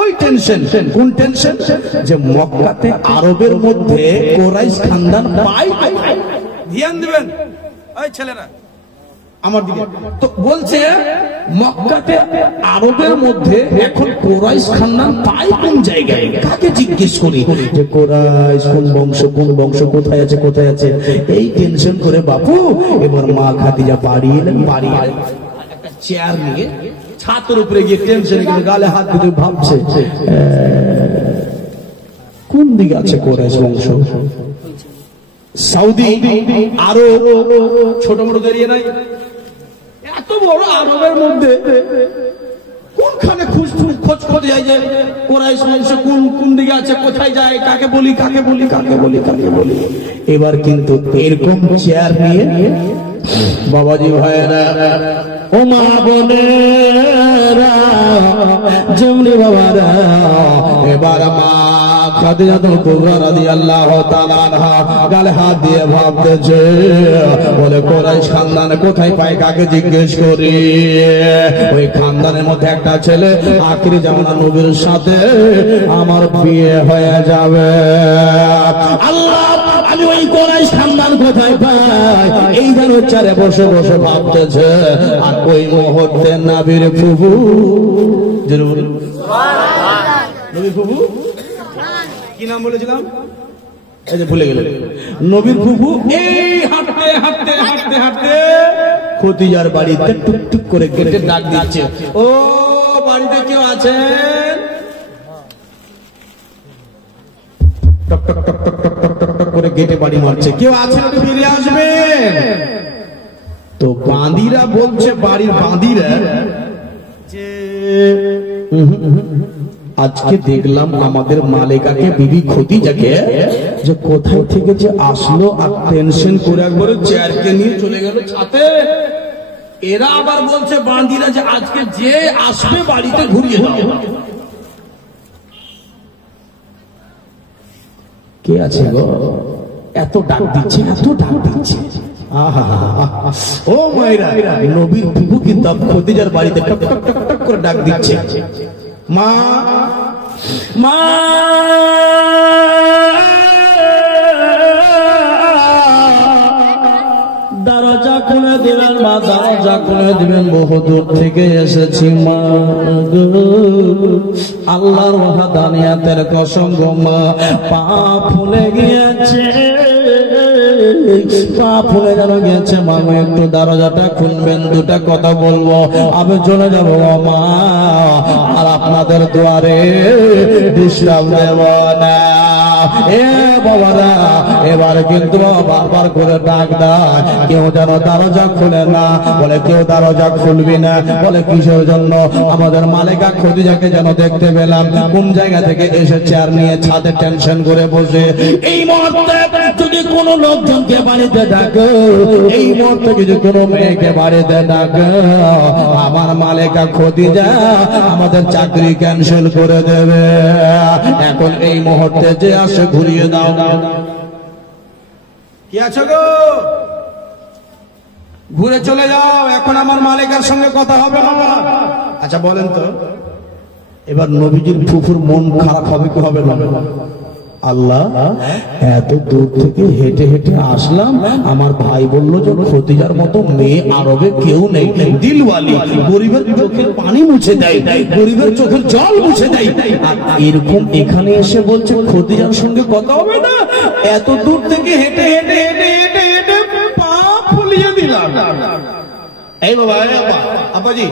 ওই টেনশন। কোন টেনশন? যে মক্কাতে আরবের মধ্যে কুরাইশ খানদান পায়। ধ্যান দিবেন ওই ছেলেরা আমার দিকে। তো বলছে মক্কাতে আরবের মধ্যে এখন কুরাইশ খানদান পায় কোন জায়গায়? কাকে জিজ্ঞেস করি যে কুরাইশ কোন বংশ, কোন বংশ, কোথায় আছে, কোথায় আছে? এই টেনশন করে বাপু এবার মা খাদিজা বাড়ি এলেন। বাড়ি একটা চেয়ার নিয়ে ছাতের উপরে গিয়ে টেনশন করে গালে হাত দিতে ভাবছে কোন দিকে আছে কুরাইশ বংশ। সৌদি আরো ছোট মোটো দাঁড়িয়ে নাই, এত বড় আরবের মধ্যে কোনখানে খোঁজ যায় যে কুরাইশ বংশ কোন দিকে আছে, কোথায় যায়, কাকে বলি, কাকে বলি, কাকে বলি, কাকে বলি। এবার কিন্তু এরকম চেয়ার নিয়ে বাবাজি ভাইয়েরা, ও মা বোনেরা, যেমনি বাবারা, এবার মা খাদিজা কুবরা রাদিয়াল্লাহু তাআলা আনহা গালে হাত দিয়ে ভাবতেছে, বলে কুরাইশ খানদান কোথায় পায়, কাকে জিজ্ঞেস করি? ওই খানদানের মধ্যে একটা ছেলে আখিরি জামানা নবীর সাথে আমার বিয়ে হয়ে যাবে। আল্লাহ, আমি ওই কুরাইশ খানদান কোথায় পাই? এই যেন চারে বসে বসে ভাবতেছে। আর ওই মুহূর্তে নবীর ফুফু, নবীর ফুফু কি নাম বলেছিলাম? এই যে ভুলে গেলেন। নবীর ফুফু এই হাঁটতে হাঁটতে হাঁটতে হাঁটতে খদিজার বাড়িতে টুকটুক করে গেটে ডাক দিচ্ছে, ও বাড়িতে কেউ আছেন? টক টক টক টক টক টক টক টক করে গেটে বাড়ি মারছে, কেউ আছেন একটু ফিরে আসবেন। তো বাঁদিরা বলছে, বাড়ির বাঁদিরা, যে আজকে দেখলাম আমাদের মালিকাকে, বিবি খদিজাকে, যে কোথায় থেকে যে আসলো আর টেনশন করে একবারে চেয়ারকে নিয়ে চলে গেল ছাতে। এরা আবার বলছে বাঁদিরা যে আজকে যে আসবে বাড়িতে ঘুরিয়ে দাও। কে আছে গো? এত ডাক দিচ্ছে, এত ডাক দিচ্ছে। ও মায়েরা, নবীর ফুফু কিন্তু খদিজার বাড়িতে টক টক টক টক করে ডাক দিচ্ছে, মা মা, দরজা খুলে দিবেন মা, দরজা খুলে দিবেন, বহু দূর থেকে এসেছি মা গো, আল্লাহর ওয়াহদানিয়াতের কসম গো মা, পা ফুলে গিয়েছে, পা ফুলে যেন গেছে মা, একটু দরজাটা খুলবেন, দুটা কথা বলবো, আমি চলে যাবো মা, আর আপনাদের দুয়ারে ডিস্টার্ব দেব না। এ বাবারা, এবার কিন্তু বারবার করে ডাক দেয়, কেউ যেন দরজা খুলে না। বলে কেউ দরজা খুলবি না। বলে কিসের জন্য? আমাদের মালিকা খদিজাকে যেন দেখতে পেলাম কোন জায়গা থেকে এসে চেয়ার নিয়ে ছাদে টেনশন করে বসে। এই মুহূর্তে যদি কোনো লোকজনকে বাড়িতে ডাকো, এই মুহূর্তে যদি কোনো মেয়েকে বাড়িতে ডাকো, আমার মালিকা খদিজা আমাদের চাকরি ক্যান্সেল করে দেবে। এখন এই মুহূর্তে যে আসে ঘুরিয়ে দাও। কি আছে গো? ঘুরে চলে যাও, এখন আমার মালিকের সঙ্গে কথা হবে না। আচ্ছা বলেন তো, এবার নবীজির ফুফুর মন খারাপ হবে কি হবে না? আল্লাহ, এত দূর থেকে হেঁটে হেঁটে আসলাম, আমার ভাই বললো যে খদিজার মতো মেয়ে আরবে কেউ নেই, দিলওয়ালি, গরিবের চোখের পানি মুছে দেয়, গরিবের চোখের জল মুছে দেয়, আর এরকম এখানে এসে বলছে খদিজার সঙ্গে কথা হবে না। এত দূর থেকে হেঁটে হেঁটে হেঁটে হেঁটে হেঁটে পা ফুলিয়ে দিলাম। এই বাবা, আপাজি,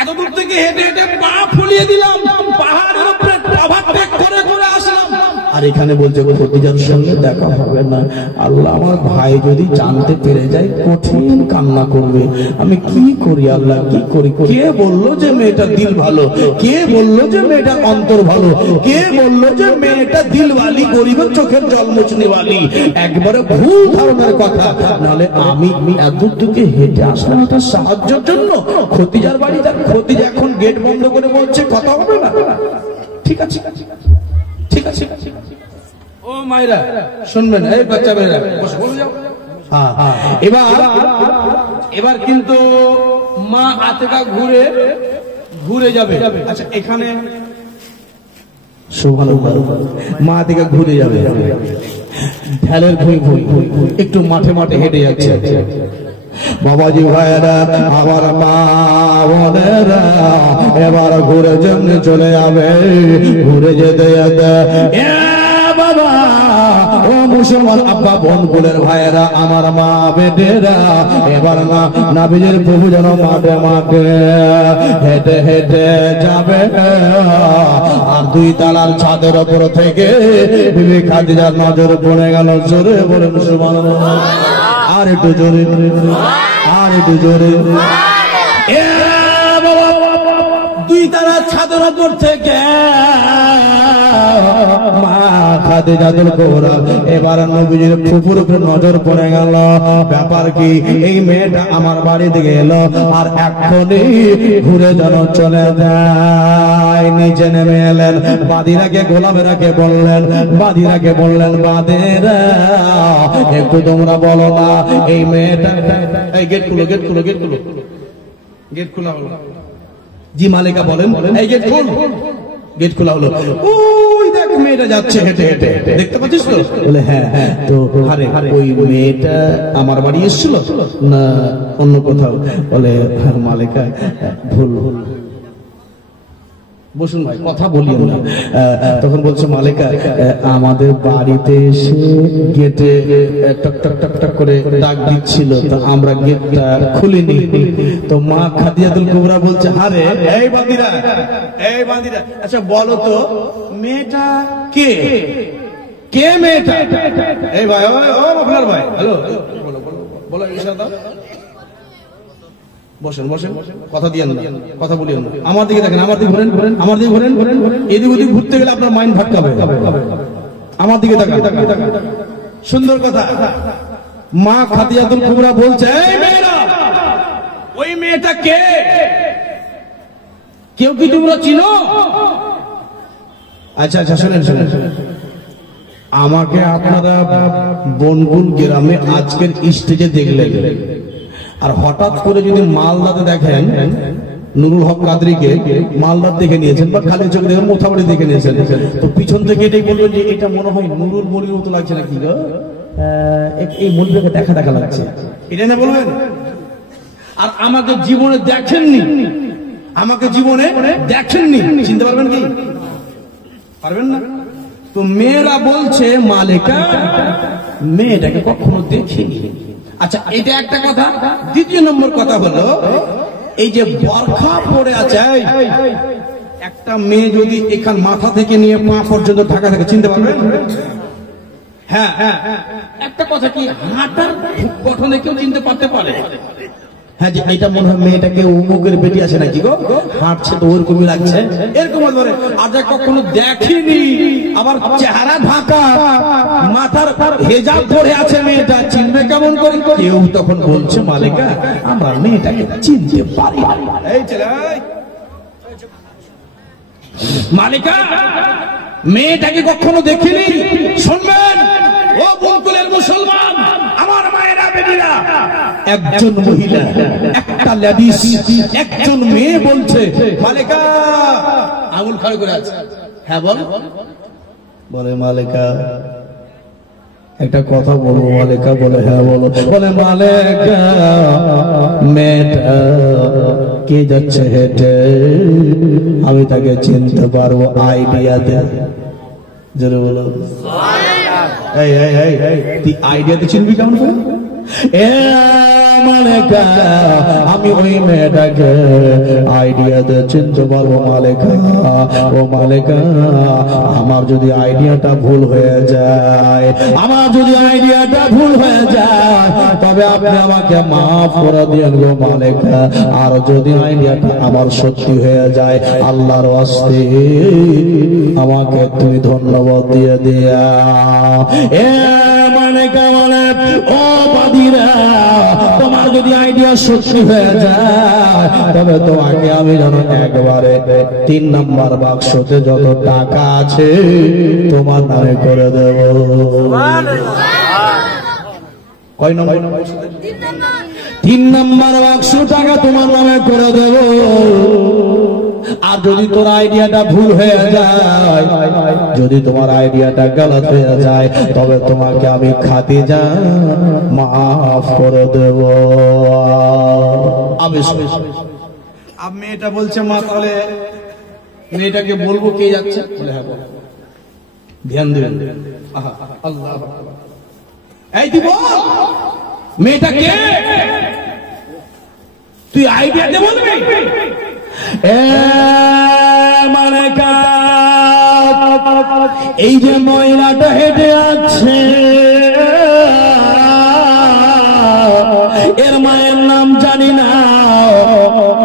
এত দূর থেকে হেঁটে হেঁটে পা ফুলিয়ে দিলাম, পাহাড়ের উপরে প্রভাব করে করে আসলাম, আর এখানে বলছে খদিজার সঙ্গে দেখা হবে না। আল্লাহ, আমার ভাই যদি জানতে পেরে যায় কঠিন কান্না করবে, আমি কি করি আল্লাহ, কি করি? কে বললো যে মেয়েটা দিল ভালো? কে বললো যে মেয়েটার অন্তর ভালো? কে বললো যে মেয়েটা দিলওয়ালি, গরিবের চোখের জল মুছনেওয়ালি? একবারে ভুল ধারণার কথা। নাহলে আমি এত থেকে হেঁটে আসলাম একটা সাহায্যের জন্য খদিজার বাড়ি, যার খদিজা এখন গেট বন্ধ করে বলছে কথা হবে না। ঠিক আছে, ঠিক আছে। ও মায়েরা শুনবেন, এই বাচ্চা মেয়েরা বলে যাও। এবার কিন্তু মা আতেকা ঘুরে ঘুরে যাবে। আচ্ছা, এখানে সুবহানাল্লাহ। মা দিকে ঘুরে যাবে, ঢালের ভুঁই ভুঁই একটু মাঠে মাঠে হেঁটে যাচ্ছে। বাবাজি ভাইরা, আমার মা বোনেরা এবার ঘুরে জন্য চলে যাবে। ঘুরে যেতে যেতে বাবা ও মুসলমান আব্বা বোন কুলের ভাইয়েরা, আমার মা বেটেরা এবার না নবীজির প্রভু যেন মাঠে মাঠে হেঁটে হেঁটে যাবে। আর 2 তলার ছাদের ওপর থেকে বিবি খাদিজার নজর পড়ে গেল। জোরে বলে মুসলমান, আর একটু জোরে, আর একটু জোরে। 2 তলার ছাদের ওপর থেকে মা খাদিজাতুল কুবরা এবার নবীজির ফুফুর উপরে নজর পড়ে গেল। ব্যাপার কি, এই মেয়েটা আমার বাড়ি থেকে এলো আর এখনই ঘুরে যেন চলে যায়। নিচে নেমে এলেন, বাদিরাকে গোলামেরাকে বললেন, বাদিরাকে বললেন, বাদেরা একটু তোমরা বলো না এই মেয়েটা, এই গেট খুলো, গেট খুলো, গেট খুলো, গেট খোলা হলো। জি মালিকা বলেন, এই গেট খোল। গেট খোলা হলো। ওই দেখ মেয়েটা যাচ্ছে হেঁটে হেঁটে, দেখতে পাচ্ছিস তো? বলে হ্যাঁ। তো আরে ওই মেয়েটা আমার বাড়ি এসেছিল না অন্য কোথাও? বলে মালিকা ভুল। বসুন ভাই, কথা বলিও না। তখন বলছে মালিকা আমাদের বাড়িতে এসে গেটে টক টক টক টক করে ডাক দিচ্ছিল, তো আমরা গেটটা খুলিনি। তো মা খাদিজাতুল কুবরা বলছে, আরে এই বান্দিরা, এই বান্দিরা, আচ্ছা বলো তো মেয়েটা কে? কে মেয়েটা? এই ভাই, ও আপনার ভাই, হ্যালো, বলো বলো বলো, ইশারা দাও। বসেন বসেন, কথা দিয়েন না, কথা বলিয়েন না। আমার দিকে দেখেন, আমার দিকে ঘোরেন, আমার দিকে ঘোরেন। এদিক ওদিক ঘুরতে গেলে আপনার মাইন্ড ভাটকাবে। আমার দিকে তাকান। সুন্দর কথা। মা খাদিজাতুল কুবরা বলছে, এই মেয়েরা, ওই মেয়েটা কে? কেউ কি তোমরা চিনো? আচ্ছা আচ্ছা, শুনেন শুনেন, আমাকে আপনারা বনগুল গ্রামে আজকের স্টেজে দেখলেন, আর হঠাৎ করে যদি মালদাতে দেখেন নুরুল হক কাদরিকে মালদার দেখে নিয়েছেন, বা খালি চোখে দেখেন মোথাবাড়ি দেখে নিয়েছেন, তো পিছন থেকে এটাই বলবেন যে এটা মনে হয় নুরুল মনির মতো লাগছে নাকি গো, এই মনিরকে দেখা দেখা লাগছে, এটা না বলবেন? আর আমাকে জীবনে দেখেননি, আমাকে জীবনে দেখেননি, চিনতে পারবেন কি? পারবেন না। তো মেয়েরা বলছে মালিকা মেয়েটাকে কখনো দেখিনি। আচ্ছা, এটা একটা কথা। দ্বিতীয় নম্বর কথা হলো, এই যে বরখা পরে আছে একটা মেয়ে, যদি এখান মাথা থেকে নিয়ে পা পর্যন্ত ঢাকা থাকে, চিনতে পারবেন? হ্যাঁ, একটা কথা কি, হাঁটার গঠনে কেউ চিনতে পারতে পারে? হ্যাঁ, যে এটা মনে হয় মেয়েটাকে উমুকের বেটি আছে নাকি গো, হাঁটছে তো ওরকমই লাগছে, এরকম ধরে। আর যা কখনো দেখিনি, আবার চেহারা ঢাকা, মাথার হেজাব পরে আছে মেয়েটা, চিনবে কেমন করে? কেউ তখন বলছে মালিকা আমরা মেয়েটাকে চিনতে পারি। এই ছেলে, মালিকা মেয়েটাকে কখনো দেখিনি। শুনবেন ও বনকুলের মুসলমান, আমার মায়েরা বেটিরা, একজন মহিলা, একটা লেডিস, একজন মেয়ে বলছে মালিকা, আঙুল খাড়া করে আছে, হ্যাঁ বল, বলে মালিকা একটা কথা বলবো। মালিকা বলে হ্যাঁ বলো। বলে মালিকা মেয়েটা কে যাচ্ছে হেঁটে, আমি তাকে চিনতে পারবো আইডিয়া দে। জোরে বলো। এই তুই আইডিয়াতে চিনবি কেমন করে? মালিকা আমি ওই মেয়েটাকে আইডিয়াতে চিনতে পারবো মালিকা। ও মালিকা, আমার যদি আইডিয়াটা ভুল হয়ে যায়, আমার যদি আইডিয়াটা ভুল হয়ে যায়, তবে আপনি আমাকে মাফ করে দিন গো মালিকা। আর যদি আইডিয়াটা আমার সত্যি হয়ে যায়, আল্লাহর ওয়াস্তে আমাকে তুই ধন্যবাদ দিয়ে দিয়া। মালিকা বলে, ও বাদিরা, তোমার যদি আইডিয়া সত্যি হয়ে যায়, তবে তোমাকে আমি যেন একবারে 3 নম্বর বাক্সতে যত টাকা আছে তোমার নামে করে দেব। কয় নম্বর? 3 নম্বর বাক্স টাকা তোমার নামে করে দেব। আর যদি তোর আইডিয়াটা ভুল হয়ে যায়, যদি তোমার আইডিয়াটা গলত হয়ে যায়, তবে তোমাকে আমি খাদিজা মাফ করে দেব। अब মেয়েটা বলছে মা তাহলে মেয়েটাকে বলবো কে যাচ্ছে, ধ্যান দেবেন। আল্লাহ এই দিব মেয়েটা কে, তুই আইডিয়া দে বলবি। মালেকা এই যে মহিলাটা হেঁটে আছে এর মায়ের নাম জানি না,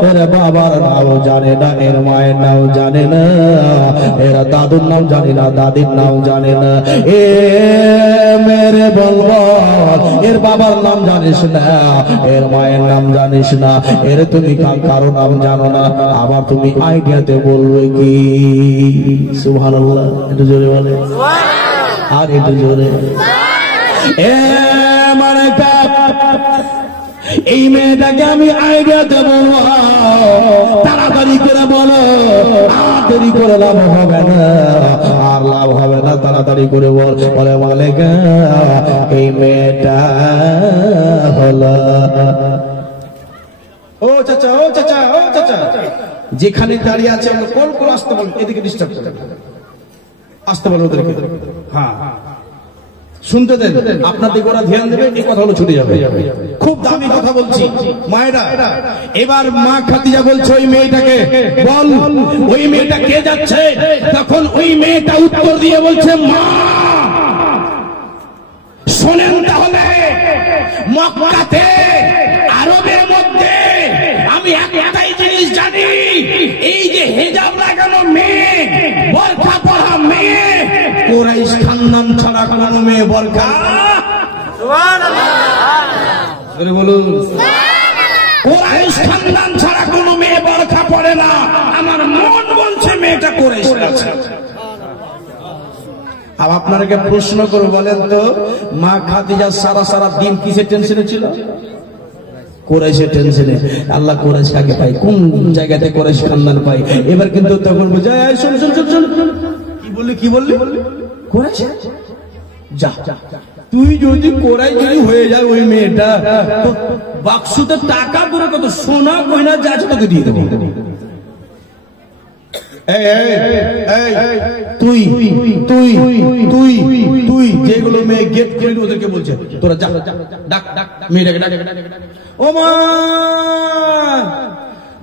এর বাবার নাম জানে না, এর মায়ের নাম জানে না, এর দাদুর নাম জানি না, দাদির নাম জানে না। এ মেরে বলবো এর বাবার নাম জানিস না, এর মায়ের নাম জানিস না, এর তুমি কারো নাম জানো না, আবার তুমি আইডিয়াতে বলবে কি? সুবহানাল্লাহ, একটু জোরে বলে, আর একটু জোরে। এ মানে এই মেয়েটাকে আমি আইডিয়া দেব, তাড়াতাড়ি করে বলো, আর দেরি করে লাভ হবে না, আর লাভ হবে না, তাড়াতাড়ি করে বল। বলে মালেকা এই মেয়েটা হলো, ও চাচা, ও চাচা, ও চাচা, যেখানে দাঁড়িয়ে আছে আমরা কল করে আসতে বল, এদিকে ডিস্টার্ব করে আসতে বলো ওদেরকে। হ্যাঁ শুনতে দেন, আপনাদের ওরা ধ্যান দেবে, এই কথা হলো ছুটে যাবে। খুব দামি কথা বলছি মায়েরা। এবার মা খাদিজা বলছে ওই মেয়েটাকে বল, ওই মেয়েটা কে যাচ্ছে? তখন ওই মেয়েটা উত্তর দিয়ে বলছে মা শোনেন তাহলে, মক্কাতে আরবের মধ্যে আমি একটাই জিনিস জানি, এই যে হিজাব লাগানো মেয়ে, বোরকা পরা মেয়ে, কুরাইশ খানদান ছাড়া কোনো মেয়ে বোরকা, সুবহানাল্লাহ বলুন, কুরাইশ খানদান ছাড়া কোনো মেয়ে বোরকা পরে না। আমার মন বলছে মেয়েটা কুরাইশ আছে। अब আপনাকে প্রশ্ন করে বলেন তো, মা খাদিজা সারা সারা দিন কিসের টেনশনে ছিল? কুরাইশের টেনশনে। আল্লাহ কুরাইশ কাকে পাই, কোন জায়গাতে কুরাইশ খানদান পাই। এবার কিন্তু তখন বুঝায়, শুন শুন শুন শুন, কি বললি কি বললি, কুরাইশ যা, তুই যদি কুরাইশ যদি হয়ে যায় ওই মেয়েটা, তো বাক্সতে টাকা করে কত সোনা গয়না যা আছে তোকে দিয়ে দেবো। তুই তুই তুই তুই যেগুলো মেয়ে গেট খুলে ওদেরকে বলছে তোরা যা, ডাক ডাক মেয়েটাকে ডাক। ও মা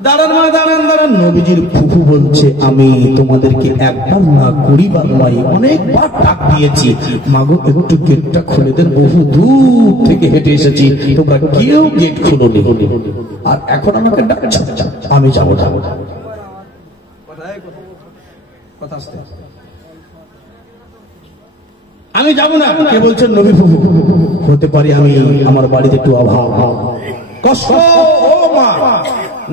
দাঁড়ান মা, দাঁড়ান দাঁড়ান। নবীজির ফুফু বলছে আমি তোমাদেরকে একবার না 20 বার নয় অনেকবার ডাক দিয়েছি, মাগো একটু গেটটা খুলে দেন, বহু দূর থেকে হেঁটে এসেছি, তোমরা কেউ গেট খুলোনি, আর এখন আমাকে ডাকছ, আমি যাবো যাবো। আমি যাবো না। কে বলছেন? নবী ফুফু। হতে পারি আমি, আমার বাড়িতে একটু অভাব কষ্ট। ও মা,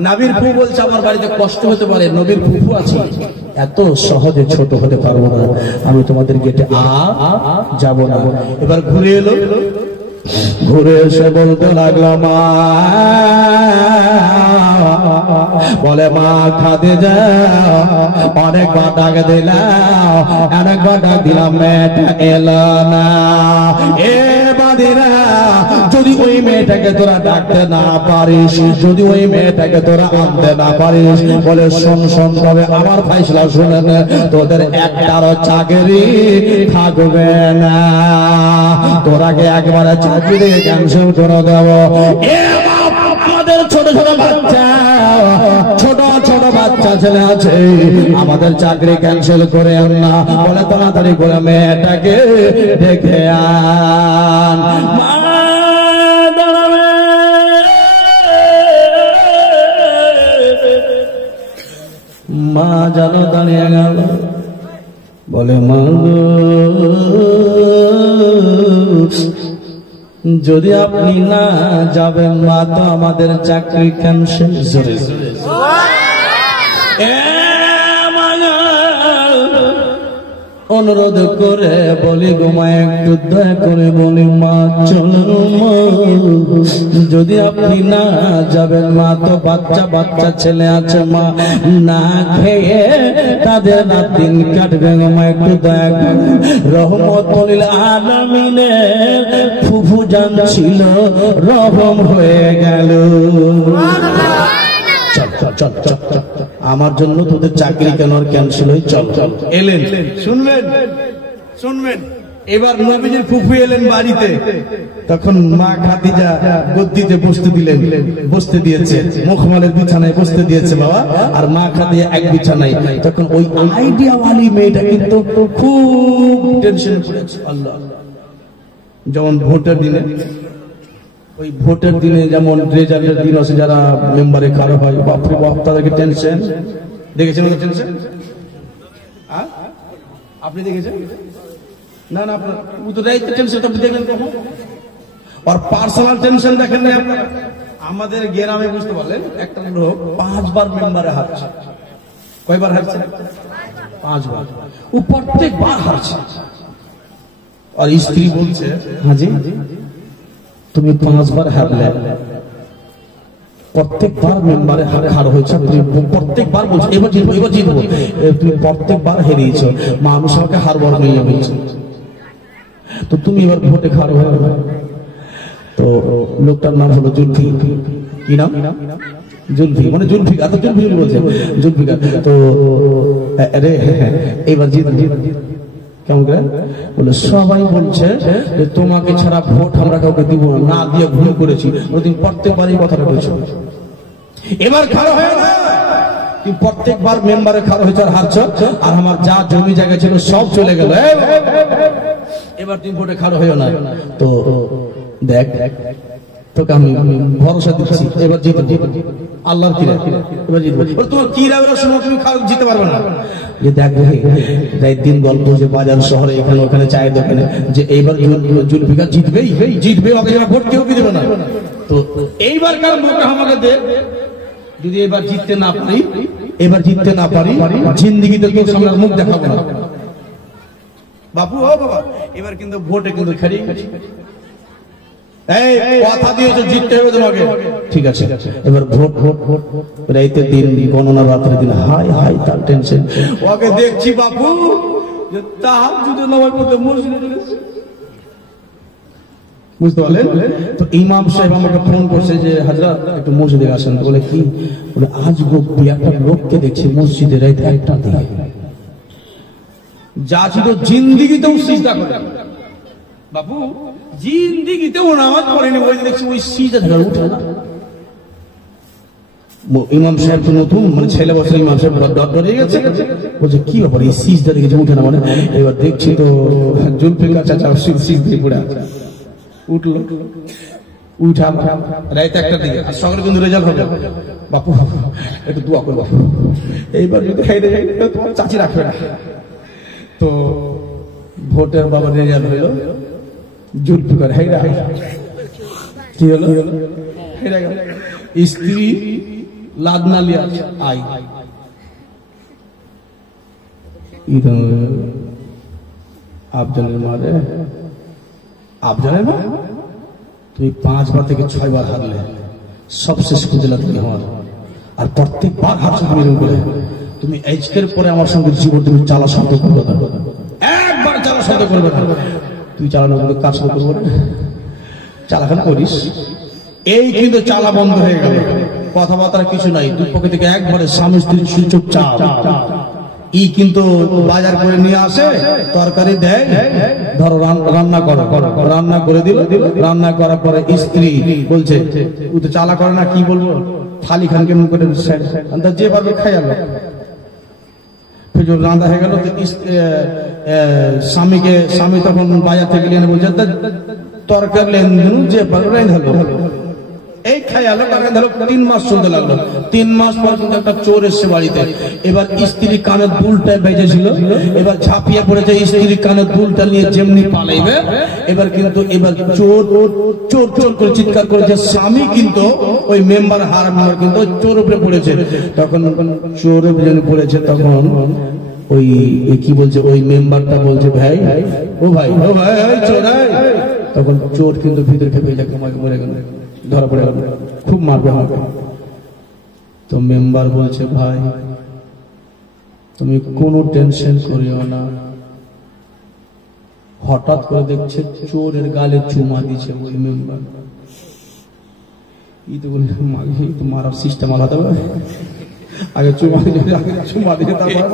নবীর ফুফু বলছে আমার বাড়িতে কষ্ট হতে পারে, নবীর ফুফু আছে, এত সহজে ছোট হতে পারবো না, আমি তোমাদের গেটে যাব না। এবার ঘুরে এলো, ঘুরে এসে বলতে লাগলো মা, বলে মা খাদিজা অনেকবার ডাক দিলাম, অনেকবার ডাক দিলাম, মেয়েটা এলো না। এ বাদিরা, যদি ওই মেয়েটাকে তোরা ডাকতে না পারিস, যদি ওই মেয়েটাকে তোরা আনতে না পারিস, বলে শোন শোন, তবে আমার ফাইসলা শুনে নে, তোদের একটারও চাকরি থাকবে না, তোরাকে একবারে চাকরি ক্যান্সেল করে দেব। আমাদের ছোট ছোট বাচ্চা, ছোট ছোট বাচ্চা ছেলে আছে, আমাদের চাকরি ক্যান্সেল করে আন না, বলে তাড়াতাড়ি করে মেয়েটাকে ডেকে আন। মা জানো দাঁড়িয়ে গেল, বলে মা যদি আপনি না যাবেন মা, তো আমাদের চাকরি ক্যান্সেল। অনুরোধ করে বলি গো মা, একটু দয়া করে বলি মা চলুন মা, যদি আপনি না যাবেন মা তো বাচ্চা বাচ্চা ছেলে আছে মা, না খেয়ে তাদের রাত দিন কাটবে গো মা, একটু দয়া করে। রহমতুল আলামিনের ফুফু জান ছিল, রহম হয়ে গেল। চল চল চল, আমার জন্য তোদের চাকরি কেন আর ক্যান্সেল হয়ে চল চল। এলেন, শুনবেন শুনবেন, এবার নবীজির ফুফু এলেন বাড়িতে, তখন মা খাদিজা গদ্দিতে বসতে দিলেন, বসতে দিয়েছে, মুখমালের বিছানায় বসতে দিয়েছে বাবা, আর মা খাদিজা এক বিছানায়। তখন ওই আইডিয়া ওয়ালি মেয়েটা কিন্তু খুব টেনশনে পড়েছে। আল্লাহ, যেমন ভোটের দিনে, ওই ভোটের দিনে যেমন রেজাল্টের দিন আছে, যারা মেম্বারে কারো হয়, বাপরে বাপ, তাদেরকে টেনশন। দেখেছেন ওদের টেনশন? আপনি দেখেছেন? না না, আপনার উত্তরাইতে টেনশন আপনি দেখেন কখন? আর পার্সোনাল টেনশন দেখেন না আপনারা? আমাদের গ্রামে বুঝতে পারলেন, একটা লোক 5 বার মেম্বারে হারছে। কয়বার হারছে? 5 বার। ও প্রত্যেকবার হারছে। আর স্ত্রী বলছে, হাজি তুমি 5 বার হারলে, প্রত্যেকবার মেম্বারে হার হয়েছে, প্রত্যেকবার বলছো এবার জিতবো এবার জিতবো, তুমি প্রত্যেকবার হেরিয়েছ, মানুষ আমাকে হারবার নিয়ে বলছে, তো তুমি এবার ভোটে হার হয়ে। তো লোকটার নাম হলো জুলফি। কি নাম? জুলফি, মানে জুলফিকার। তো জুলফি বলছে, জুলফিকার। তো আরে এবার জিতবো। কেমন করে বলে? সবাই বলছে যে তোমাকে ছাড়া ভোট আমরা কাউকে দিব না, না দিয়ে ভুল করেছি। ওদিন প্রত্যেকবারই কথাটা বলছো, এবার খারাপ হয়ে না, তুমি প্রত্যেকবার মেম্বারে খারাপ হয়েছে আর হারছ, আর আমার যা জমি জায়গা ছিল সব চলে গেল, এবার তুমি ভোটে খারাপ হয়েও না। তো দেখ, তোকে আমি ভরসা দিচ্ছি, এবার জিতবো, আল্লাহর কিরা, এবার জিতবো। তোমার কিরা সময় তুমি জিতে পারবে না। যে দেখ দিন গল্প, যে বাজার শহরে এখানে ওখানে চায়ের দোকানে, যে এইবার জুলফিকার জিতবেই জিতবে, ভোট কেউ দিবে না। তো এইবার কারণ আমাকে দে, যদি এবার জিততে না পারি, এবার জিততে না পারি, জিন্দিগিতে কেউ সামনে মুখ দেখাবো না বাপু। ও বাবা, এবার কিন্তু ভোটে কিন্তু খেয়ে গেছি, কথা দিয়েছো জিততে হবে তোমাকে, ঠিক আছে। এবার ভোট ভোট ভোট, রাইতে দিন গণনা, রাত্রে দিন, হাই হাই তার টেনশন। ওকে দেখছি বাপু যে তাহাজ্জুদের নামাজ পড়তে মসজিদে চলেছে, বুঝতে পারলেন? তো ইমাম সাহেব আমাকে ফোন করছে যে হযরত একটু মসজিদে আসেন। বলে কি? বলে আজ গো একটা লোককে দেখছি মসজিদে রাইতে 1টা দিকে, যা ছিল জিন্দিগিতেও সিজদা করে বাপু, জিন্দিগিতেও নামাজ পড়েনি, ওই দেখছি ওই সিজদা থেকে উঠে না। ইমাম সাহেব তো নতুন, মানে ছেলে বছর ইমাম সাহেব ডরিয়ে গেছে, বলছে কি ব্যাপার এই সিজদা থেকে উঠে না? মানে এবার দেখছি তো জুলফিকার চাচা সিজদা পড়ে আছে, উঠলো, উঠা রাইতে 1টা দিকে, আর সকালে কিন্তু রেজাল্ট হবে বাপু, একটু দোয়া করো বাপু, এইবার যদি হেরে যাই তোমার চাচি রাখবে না। তো ভোটের বাবা রেজাল্ট হইলো, জুলফিকার হেরা, কি হলো? হেরা গেল। স্ত্রী লাদনা লিয়া আই, আফজালের মারে, আফজালের মা তুমি 5 বার থেকে 6 বার হারলে, সবশেষ খুঁজলা তুমি আমার, আর প্রত্যেকবার হারছো তুমি এরকম করে। তুমি আজকের পরে আমার সঙ্গে জীবন তুমি চালা শব্দ করবে না, একবার চালা শব্দ করবে না। তুই চালানো কাজ করতে করবে, চালাখানা করিস, এই কিন্তু চালা বন্ধ হয়ে গেল, কথাবার্তা কিছু নাই, দুই পক্ষ থেকে একবারে স্বামী স্ত্রী চুপচাপ। ই কিন্তু বাজার করে নিয়ে আসে, তরকারি দেয়, ধরো রান্না করো, রান্না করে দিল, রান্না করার পরে স্ত্রী বলছে, ও তো চালা করে না, কি বলবো, থালি খান কেমন করে যে পারবে খাই আলো। রান্না হয়ে গেল, স্বামী তখন বাজার থেকে নিয়ে বলছে তরকারি লেন যে পারবে এই খাই আলো, 3 মাস চলতে লাগলো। 3 মাস পর কিন্তু একটা চোর এসছে বাড়িতে। এবার স্ত্রী কানের দুলটা বেজেছিল, এবার ঝাঁপিয়ে পড়েছে স্ত্রী কানের দুলটা নিয়ে, যেমনি পালাইবে এবার কিন্তু এবার চোর চোর চোর করে চিৎকার করেছে। স্বামী কিন্তু ওই মেম্বার হার কিন্তু চোর উপরে পড়েছে। তখন চোর উপরে পড়েছে, তখন ওই কি বলছে, ওই মেম্বারটা বলছে ভাই ও ভাই ও ভাই চোর। তখন চোর কিন্তু ভিতরে খেপে যায়, তোমাকে মরে গেল, ধরা পড়ে গেল, খুব মারবে আমাকে। তো মেম্বার বলছে ভাই তুমি কোনো টেনশন করিও না। হঠাৎ করে দেখছে চোরের গালে চুমা দিচ্ছে ওই মেম্বার। ই তো বলে মারার সিস্টেম আলাদা, আগে চুমা দিয়ে চুমা দিয়ে তারপরে।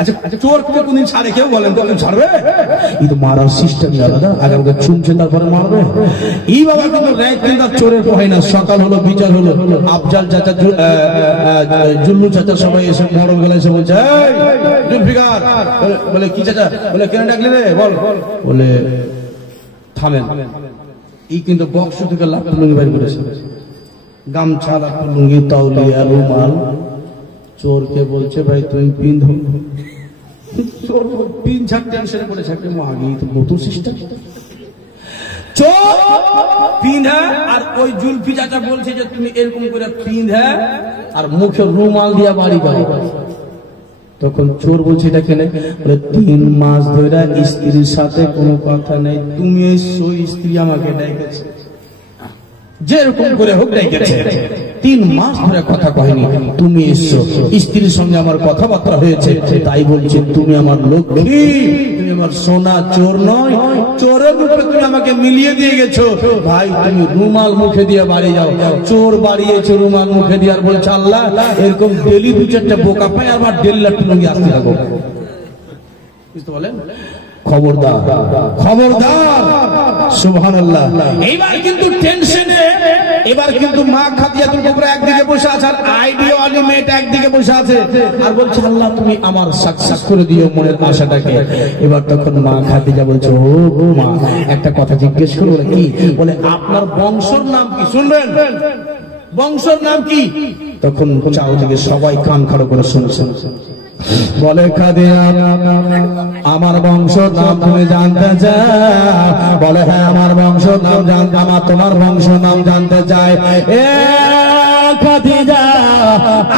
আচ্ছা আচ্ছা, চোর কোনদিন ছাড়ে কেউ বলেন তো? ছাড়বে? এই তো মারার সিস্টেম আলাদা, আগে ওকে চুমছে তারপরে মারবে। এই বাবা কিন্তু র্যাঙ্ক কিন্তু চোরের হয় না। সকাল হলো, বিচার হলো, আফজাল চাচা জুল্লু চাচা সবাই এসে মরণ গেলে এসে বলছে জুলফিকার, বলে কি চাচা? বলে কেন ডাকলে রে? বল। বলে থামেন। এই কিন্তু বক্স থেকে লাফ লুঙ্গি বাইর করেছে, গামছা, লাফ লুঙ্গি, তাওলিয়া, রুমাল। চোরকে বলছে ভাই তুমি পিন্ধো। চোর পিন ঝাক টেনশনে পড়েছে, আগেই তো নতুন সিস্টেম। চোর পিন্ধা, আর ওই জুলফি চাচা বলছে যে তুমি এরকম করে পিন্ধা আর মুখে রুমাল দিয়া বাড়ি গাও। তখন চোর বলছে এটা কেন? বলে 3 মাস ধরে স্ত্রীর সাথে কোনো কথা নেই, তুমি এসো, স্ত্রী আমাকে ডেকেছে, যেরকম করে হোক ডেকেছে। 3 মাস ধরে কথা কয়নি, তুমি এসো, স্ত্রীর সঙ্গে আমার কথাবার্তা হয়েছে, তাই বলছি তুমি আমার লক্ষ্মী, তুমি আমার সোনা, চোর নয়। চোরের রূপে তুমি আমাকে মিলিয়ে দিয়ে গেছো। ভাই তুমি রুমাল মুখে দিয়ে বাড়ি যাও। চোর বাড়িয়েছে রুমাল মুখে দিয়ে, আর বলছে আল্লাহ এরকম ডেলি 2-4টা বোকা পাই, আর 1.5 লাখ টাকা আসতে থাকো। বুঝতে বলেন? খবরদার, খবরদার, সুবহানাল্লাহ। এইবার কিন্তু টেনশনে, এবার কিন্তু মা খাদিজাতুল কুবরা একদিকে বসে আছে, আর আইডিয়া ওয়ালি মেয়েটা একদিকে বসে আছে, আর বলছে আল্লাহ তুমি আমার সাকসেস করে দিও মনের আশাটাকে। এবার তখন মা খাদিজা বলছে ও মা, একটা কথা জিজ্ঞেস করবো। কি? বলে আপনার বংশের নাম কি? শুনবেন, বংশের নাম কি? তখন চারদিকে সবাই কান খাড়ো করে শুনছেন। বলে খাদিজা আমার বংশের নাম তুমি জানতে চাও? বলে হ্যাঁ আমার বংশের নাম জানতে, আমার তোমার বংশের নাম জানতে চাই। এ খাদিজা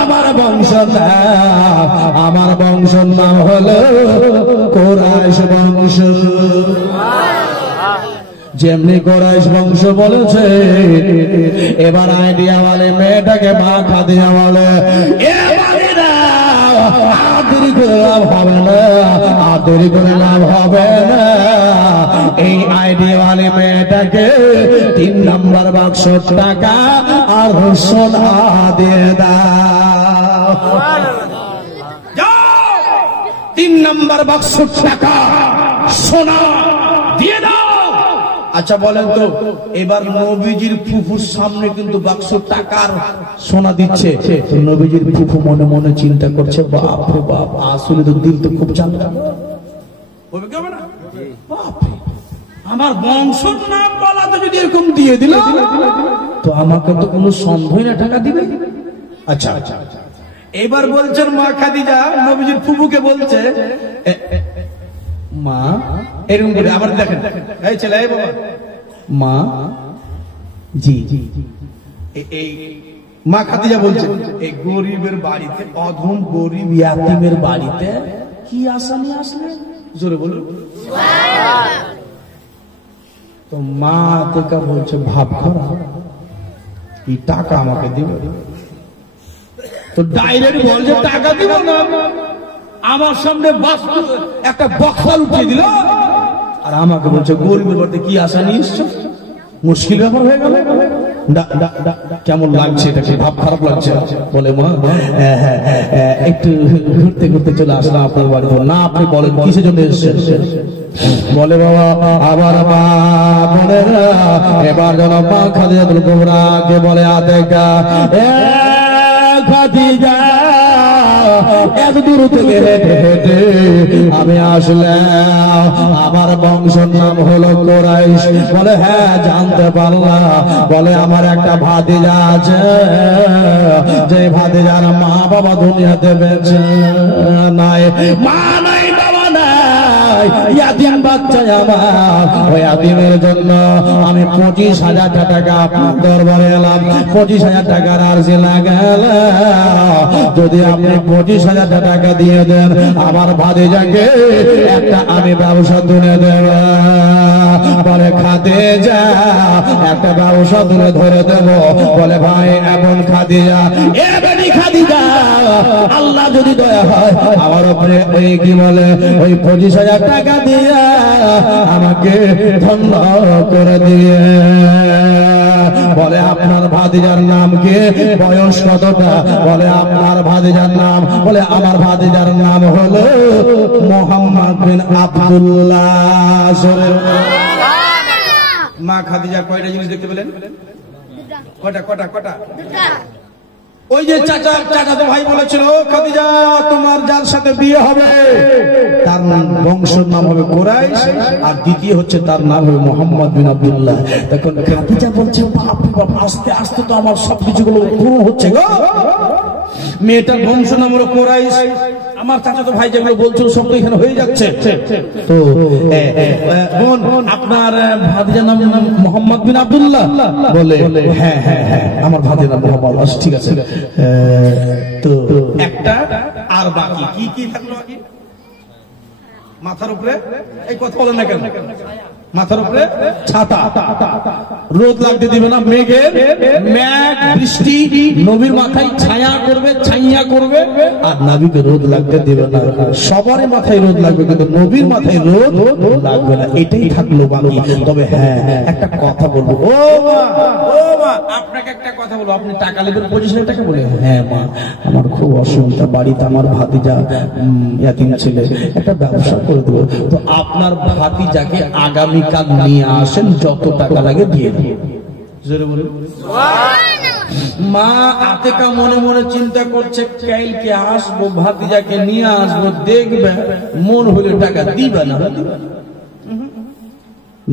আমার বংশের নাম, আমার বংশের নাম হলো কুরাইশ বংশ। যেমনি কুরাইশ বংশ বলেছে, এবার আইডিয়া ওয়ালে মেয়েটাকে মা খাদিজা বলে দেরি করে লাভ হবে না, আর দেরি করে লাভ হবে না। এই আইডিয়া ওয়ালি মেয়েটাকে 3 নম্বর বাক্স টাকা আর সোনা দিয়ে দাও। 3 নম্বর বাক্স টাকা সোনা দিয়ে দাও। আচ্ছা বলেন তো, এবার নবীজির ফুফুর সামনে কিন্তু বাক্স টাকার সোনা দিচ্ছে। নবীজির ফুফু মনে মনে চিন্তা করছে বাপ রে বাপ, আসলে তো দিল তো খুব চাঙ্গা হবে, কেমন না? বাপ রে, আমার বংশের নাম বলাতে যদি এরকম দিয়ে দিল, তো আমাকে তো কোনো সন্দেহ না টাকা দিবে। আচ্ছা আচ্ছা, এবার বলছেন মা খাদিজা নবীজির ফুফুকে বলছে মা এরকম করে, আবার দেখেন এই ছেলে বাবা, মা জি জি, এই মা খাদিজা বলছে এই গরিবের বাড়িতে, অধম গরিব ইয়াতিমের বাড়িতে কি আসামি আসলে? জোরে বলুন। তো মা দেখা বলছে ভাব খারাপ, এই টাকা আমাকে দিবে। তো ডাইরেক্ট বলছে টাকা দিব না, আমার সামনে একটা বক্সা উঠিয়ে দিল, আর আমাকে বলছে গরিবের বাড়িতে কি আশা নিয়ে এসছো? মুশকিল ব্যাপার হয়ে গেল। কেমন লাগছে এটাকে? ভাব খারাপ লাগছে? বলে মা একটু ঘুরতে ঘুরতে চলে আসলাম আপনার বাড়িতে। না আপনি বলেন কিসের জন্য এসেছেন? বলে বাবা আবার মা বোনেরা, এবার যেন মা খাদিজাতুল কুবরাকে বলে আতেকা খাদিজা এত দূর থেকে হেঁটে হেঁটে আমি আসলাম, আমার বংশের নাম হলো কুরাইশ। বলে হ্যাঁ জানতে পারলাম। বলে আমার একটা ভাতিজা আছে, যে ভাতিজার মা বাবা দুনিয়াতে বেঁচে নাই, মা নাই বাবা নাই, ইয়াতিম বাচ্চা আমার, ওই ইয়াতিমের জন্য আমি 25,000 টাকা আপনার দরবারে এলাম, 25,000 টাকার আরজি লাগালাম। যদি আপনি 25,000 টাকা দিয়ে দেন, আমার ভাতিজাকে একটা আমি ব্যবসা তুলে দেব। বলে খাদিজা একটা ব্যবসা তুলে ধরে দেব। বলে ভাই এখন খাদিজা, এ বেটি খাদিজা, আল্লাহ যদি দয়া হয় আমার উপরে ওই কি বলে ওই 25,000 টাকা দিয়ে আমাকে ধন্য করে দিয়ে। বলে আপনার ভাতিজার নাম কি, বয়স কতটা? বলে আপনার ভাতিজার নাম, বলে আমার ভাতিজার নাম হলো মোহাম্মদ বিন আব্দুল্লাহ। মা খাদিজা কয়টা জিনিস দেখতে পেলেন? কটা কটা কটা? ওই যে চাচাতো ভাই বলেছিল খাদিজা তোমার যার সাথে বিয়ে হবে তার বংশের নাম হবে কুরাইশ, আর দ্বিতীয় হচ্ছে তার নাম হবে মোহাম্মদ বিন আব্দুল্লাহ। তখন খাদিজা বলছে বাপ বাপ, আস্তে আস্তে তো আমার সবকিছুগুলো পূরণ হচ্ছে গো। মেয়েটার বংশ নাম হলো কুরাইশ, আমার চাচাতো ভাই যেগুলো বলছিল সব তো এখানে হয়ে যাচ্ছে। তো বোন আপনার ভাতিজার নাম মোহাম্মদ বিন আব্দুল্লাহ? বলে হ্যাঁ হ্যাঁ হ্যাঁ আমার ভাতিজার নাম মোহাম্মদ। ঠিক আছে, তো একটা আর বাকি কি কি থাকলো? মাথার উপরে এই কথা বলেন না কেন? মাথার উপরে ছাতা, রোদ লাগতে দিবে না, মেঘের মেঘ বৃষ্টি নবীর মাথায় ছায়া করবে, ছাইয়া করবে, আর নবীকে রোদ লাগতে দিবে না। সবারই মাথায় রোদ লাগবে কিন্তু নবীর মাথায় রোদ লাগবে না। এটাই থাকলো বাকি। তবে হ্যাঁ একটা কথা বলবো, ও মা আপনাকে একটা কথা বলবো, আপনি টাকা নেবেন 25,000 টাকা? বলে হ্যাঁ মা আমার খুব অসুবিধা, বাড়িতে আমার ভাতিজা ইয়াতিম ছেলে, একটা ব্যবসা করে দেবো। তো আপনার ভাতিজাকে আগামীকাল নিয়ে আসেন, যত টাকা লাগে দিয়ে দেবো। মা আতেকা মনে মনে চিন্তা করছে কালকে আসবো, ভাতিজাকে নিয়ে আসবো, দেখবে মন হলে টাকা দিবে না।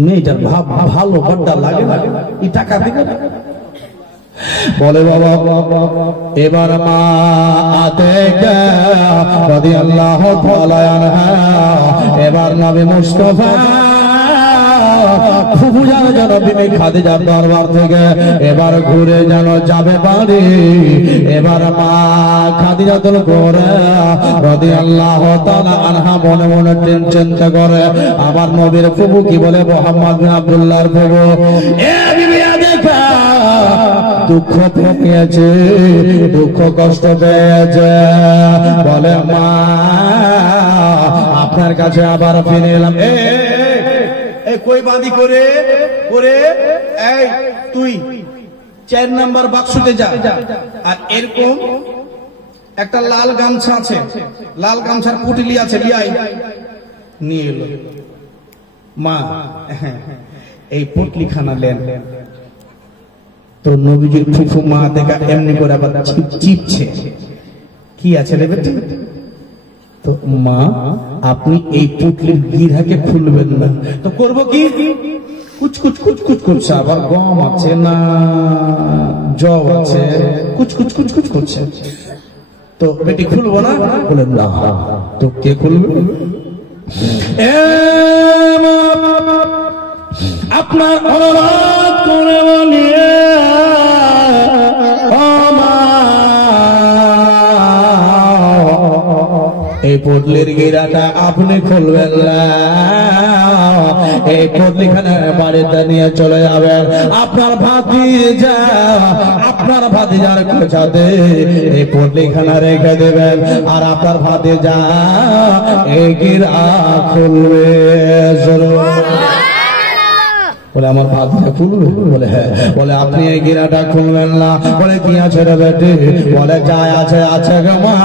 মেয়েটার ভাব ভালো বড্ডা লাগে না, এই টাকা দিবে না। বলে বাবা এবার মা আতেকা রাদিয়াল্লাহু তাআলা আনহা এবার নবী মুস্তাফা ফুফুজার যেন বিবি খাদিজার দরবার থেকে এবার ঘুরে যেন যাবে বাড়ি। এবার মা খাদিজাতুল কুবরা রাদিয়াল্লাহু তাআলা আনহা মনে মনে চিন্তা করে আমার নবীর ফুফু কি বলে মোহাম্মদ বিন আব্দুল্লাহর ফুফু, এ বিবি আতেকা দুঃখ পেয়েছে, দুঃখ কষ্ট পেয়েছে। বলে মা আপনার কাছে আবার ফিরে এলাম। কই বাঁধি করে করে এই তুই 4 নাম্বার বাক্সতে যা, আর এরকম একটা লাল গামছা আছে, লাল গামছার পুটলি আছে, লিয়াই নিয়ে এলো। মা এই পুটলি খানা লেন। তো নবীজির ফুফু মা দেখা এমনি করে আবার চিপছে, কি আছে রে বেটা? তো মা আপনি এই পুটলির গিরাকে খুলবেন না। তো করবো কি? কুচকুচ কুচকুচ করছে, আবার গম আছে না জব আছে, কুচকুচ কুচকুচ করছে। তো বেটি খুলবো না? বলেন না। তো কে খুলবে? আপনার অনুরোধ করে বলি এই পুটলির গিরাটা আপনি খুলবেন না, এই পুটলিখানে বাড়িতে নিয়ে চলে যাবেন। আপনার ভাতিজার কোচাতে এই পুটলিখানা রেখে দেবেন, আর আপনার ভাতিজা এই গিরা খুলবে। বলে আমার ভাতিজা খুলবে? বলে হ্যাঁ। বলে আপনি এই গিরাটা খুলবেন না। বলে কি আছে রে বেটি? বলে যা আছে আছে গো মা,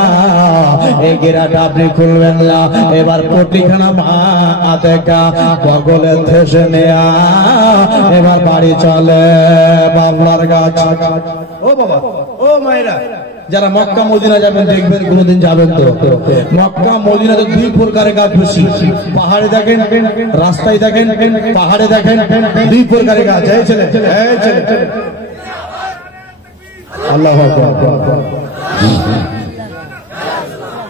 এই গিরাটা আপনি খুলবেন না। এবার পুটলিখানা মা আতেকা বগলে ঠেসে নেয়া এবার বাড়ি চলে বাবলার গাছ। ও বাবা, ও মায়েরা, যারা মক্কা মদিনা যাবেন দেখবেন, কোনদিন যাবেন তো মক্কা মদিনাতে 2 প্রকারের গাছ বেশি। পাহাড়ে দেখেন, রাস্তায় দেখেন, পাহাড়ে দেখেন 2 প্রকারের গাছ। এই ছেলে এই ছেলে আল্লাহু আকবার।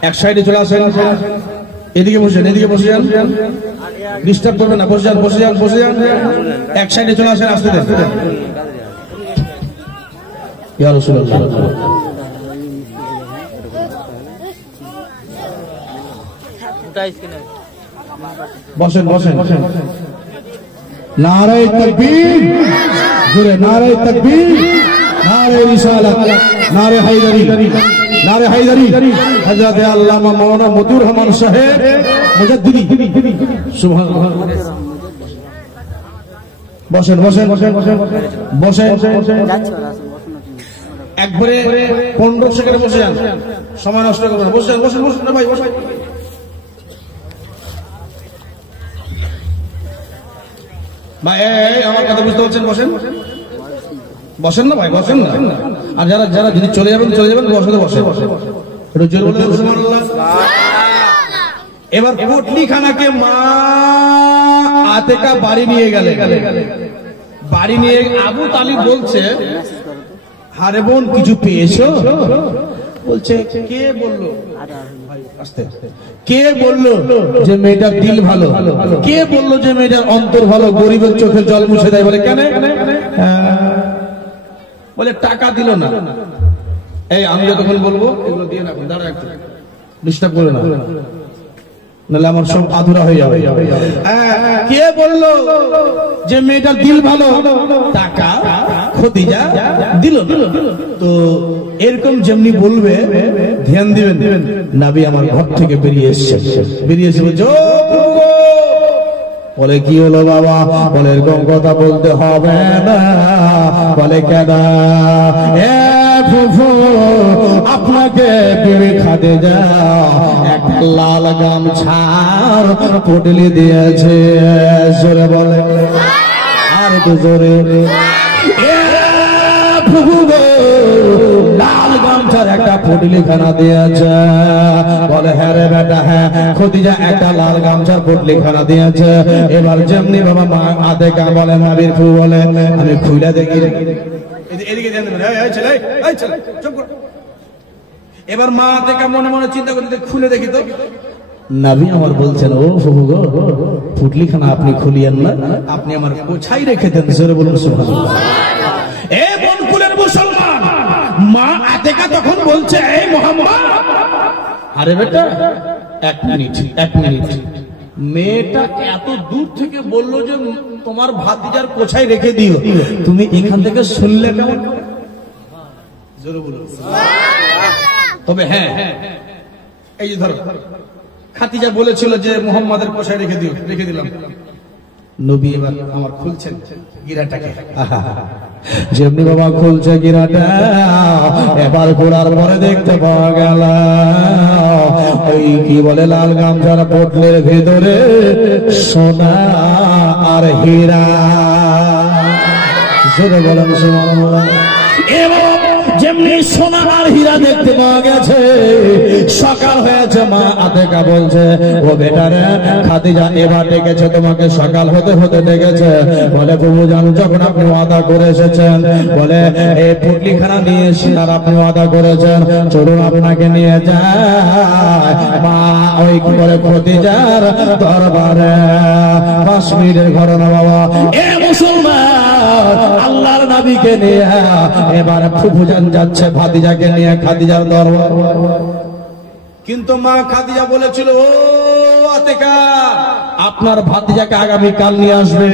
এক সাইডে চলে আসেন, এদিকে বসে যান, ডিস্টার্ব করবে না, বসে যান, এক সাইডে চলে আসেন, আসতে দেন। ইয়া রাসূলুল্লাহ, বসেন। নারায়ে তাকবীর, জোরে নারায়ে তাকবীর, নারায়ে রিসালাত, নারায়ে হায়দারি, হযরত আল্লামা মাওলানা মতিউর রহমান সাহেব মুজাদ্দিদি, সুবহানাল্লাহ। বসেন। একবারে 15 সেকেন্ড বসে যান, সময় নষ্ট করবেন না। বসেন না ভাই, বসেন। ভাই আমার কথা বুঝতে পারছেন? বসেন না ভাই, বসেন না। আর যারা যদি চলে যাবেন বসে। একটু জোরে বলে সুবহানাল্লাহ। এবার পুটলিখানাকে মা আতেকা বাড়ি নিয়ে গেলে, বাড়ি নিয়ে আবু তালিব বলছে, হারে বোন কিছু পেয়েছো? বলছে কে বললো? কে বললো যে মেয়েটার দিল ভালো? কে বললো যে মেয়েটার অন্তর ভালো, গরিবের চোখের জল মুছে দেয়? বলে কেন? বলে টাকা দিল না। এই আমি যতক্ষণ বলবো এগুলো দিয়ে না, দাঁড়া একটু, ডিস্টার্ব করে না, নাহলে আমার সব আধুরা হয়ে যাবে। কে বললো যে মেয়েটার দিল ভালো? টাকা খদিজা দিল। তো এরকম যেমনি বলবে ধ্যান দিবেন, নবী আমার ঘর থেকে বেরিয়ে এসে বলছে, বলে কি হলো বাবা? বলে এরকম কথা বলতে হবে না। বলে কেন? আপনাকে বিবি খাদিজা একটা লাল গামছার পুটলি দিয়েছে। জোরে বলে, আর তো জোরে। লাল গামছার একটা পুটলিখানা দিয়েছে। বলে হ্যাঁ রে বেটা, হ্যাঁ খদিজা একটা লাল গামছার পুটলিখানা দিয়েছে। এবার যেমনি বাবা মা আতেকা বলে, নবীর ফু বলে, আমি খুলে দেখি। এবার মা আতেকা মনে মনে চিন্তা করে খুলে দেখি তো নবী আমার বলছেন, ও ফুফু গো, পুটলিখানা আপনি খুলিয়েন না, আপনি আমার কোছাই রেখে দেন। জোরে বলুন সুবহানাল্লাহ। এ বনকুলের মুসলমান, মা আতেকা তখন বলছে, এই মুহাম্মদ, আরে বেটা এক মিনিট, মেয়েটা এত দূর থেকে বললো যে তোমার ভাতিজার কোছাই রেখে দিও, তুমি এখান থেকে শুনলে কেমন? জোরে বলুন। তবে হ্যাঁ, এই যে ধরো খাদিজা বলেছিল যে মুহাম্মাদের কোছাই রেখে দিও, রেখে দিলাম। নবী এবার আমার খুলছেন গিরাটাকে, যেমনি বাবা খুলছে গিরাটা, এবার খোলার পরে দেখতে পাওয়া গেল ওই কি বলে লাল গামছার পোটলের ভেতরে সোনা আর হীরা। জোরে বলেন সুবহানাল্লাহ। এবার যেমনি সোনা আর হীরা দেখতে পাওয়া গেছে, সকাল হয়েছে। মা আতেকা বলছে, ও বেটারে, খাদিজা এবার ডেকেছে তোমাকে, সকাল হতে হতে ডেকেছে। বলে বুবু জান, যখন আপনি ওয়াদা করে এসেছেন, বলে এই পুটলিখানা নিয়ে এসে আর আপনি ওয়াদা করেছেন, চলুন আপনাকে নিয়ে যায় মা ওই কি বলে খদিজার দরবারে। 5 মিনিটের ঘটনা বাবা। এ মুসলমান, আল্লাহর নবীকে নিয়ে এবার ফুফুজান যাচ্ছে ভাতিজাকে নিয়ে খাদিজার দরবার। কিন্তু মা খাদিজা বলেছিল, ও আতেকা, আপনার ভাতিজাকে আগামী কাল নিয়ে আসবেন।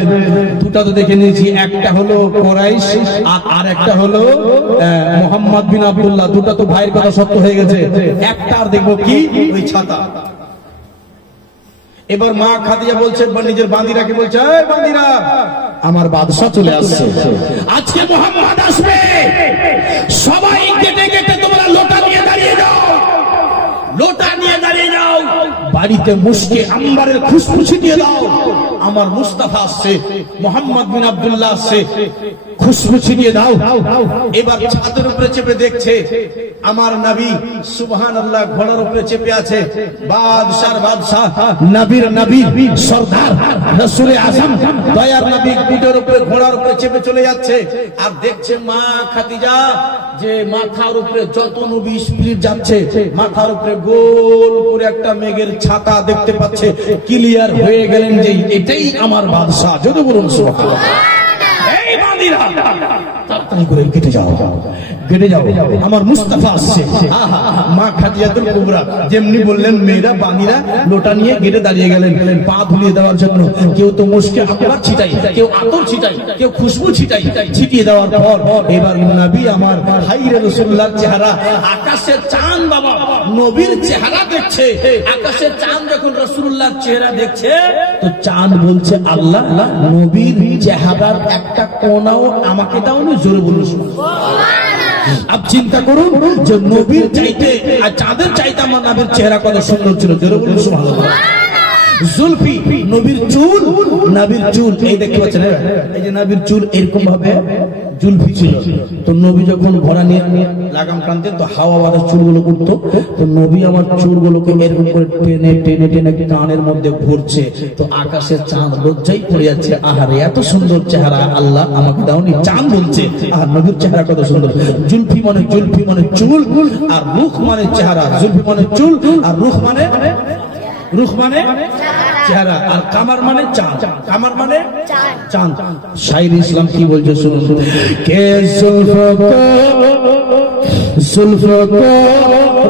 দুটা তো দেখে নিয়েছি, একটা হলো কুরাইশ আর একটা হলো মুহাম্মদ বিন আব্দুল্লাহ। দুটা তো ভাইয়ের কথা সত্য হয়ে গেছে, একটা আর দেখবো কি, ওই ছাতা। এবার মা খাদিজা বলছে, নিজের বান্দিরাকে বলছে, এই বান্দিরা, আমার বাদশা চলে আসছে, আজকে মুহাম্মদ আসবে, সবাই কেটে কেটে তোমরা লোটা নিয়ে দাঁড়িয়ে যাও, লোটা নিয়ে দাঁড়িয়ে যাও, বাড়িতে মুশকে আম্বারের খুশবু ছিটিয়ে দাও, আমার মুস্তাফা আসছে, মোহাম্মদ বিন আব্দুল্লাহ আসছে, খুশবু ছিটিয়ে দাও। এবার ছাদের উপরে চেপে দেখছে আমার নবী সুবহানাল্লাহ ঘোড়ার উপরে চেপে আছে, বাদশার বাদশাহ, নবীর নবী, সরদার রাসূল আযম দয়ার নবী পিঠের উপরে ঘোড়ার উপরে চেপে চলে যাচ্ছে। আর দেখছে মা খাদিজা যে মাথার উপরে যত নবী স্পিরিট যাচ্ছে, মাথার উপরে গোল করে একটা মেঘের ছাতা দেখতে পাচ্ছে। ক্লিয়ার হয়ে গেলেন যে এটাই আমার বাদশাহ। যদি বলুন সুবহানাল্লাহ। এই বান্দীরা তাড়াতাড়ি করে কেটে যাও, কেটে যাও, আমার মুস্তাফা আসছে। মা খাদিজাতুল কুবরা যেমনি বললেন, মেয়েরা বান্দীরা লোটা নিয়ে গেটে দাঁড়িয়ে গেলেন পা ধুলিয়ে দেওয়ার জন্য। কেউ তো মুশকে আকবার ছিটাই, কেউ আতর ছিটাই, কেউ খুশবু ছিটাই। ছিটিয়ে দেওয়ার পর এবার নবী আমার হাইরে রাসূলুল্লাহর চেহারা, আকাশের চাঁদ বাবা নবীর চেহারা দেখছে। আকাশের চাঁদ যখন রাসূলুল্লাহর চেহারা দেখছে তো চাঁদ বলছে, আল্লাহ নবীর চেহারার একটা কোণাও আমাকে দাওনি। জোরে বলুন সুবহানাল্লাহ। আপ চিন্তা করুন যে নবীর চাইতে আর চাঁদের চাইতে আমার নবীর চেহারা কত সুন্দর ছিল। জোরে বলুন সুবহানাল্লাহ। জুলফি, নবীর চুল, নবীর চুল এই দেখতে পাচ্ছেন, এই যে নবীর চুল এরকম ভাবে জুলফি ছিল। তো নবী যখন ঘোড়া নিয়ে লাগাম টানতেন তো হাওয়া বাতাস চুলগুলো উঠতো। তো নবী আমার চুলগুলোকে এরকম করে টেনে টেনে টেনে কানের মধ্যে ঘুরছে। তো আকাশের চাঁদ লজ্জায় পড়ে যাচ্ছে, আহারে এত সুন্দর চেহারা আল্লাহ আমাকে দাওনি। চাঁদ বলছে, আর নবীর চেহারা কত সুন্দর। জুলফি মানে চুল, আর রুখ মানে চেহারা। জুলফি মানে চুল, আর রুখ মানে চেহারা, আর কামার মানে চাঁদ। কামার মানে চাঁদ। শাইর ইসলাম কি বলছে শুনুন। কে जुल्फ़ों को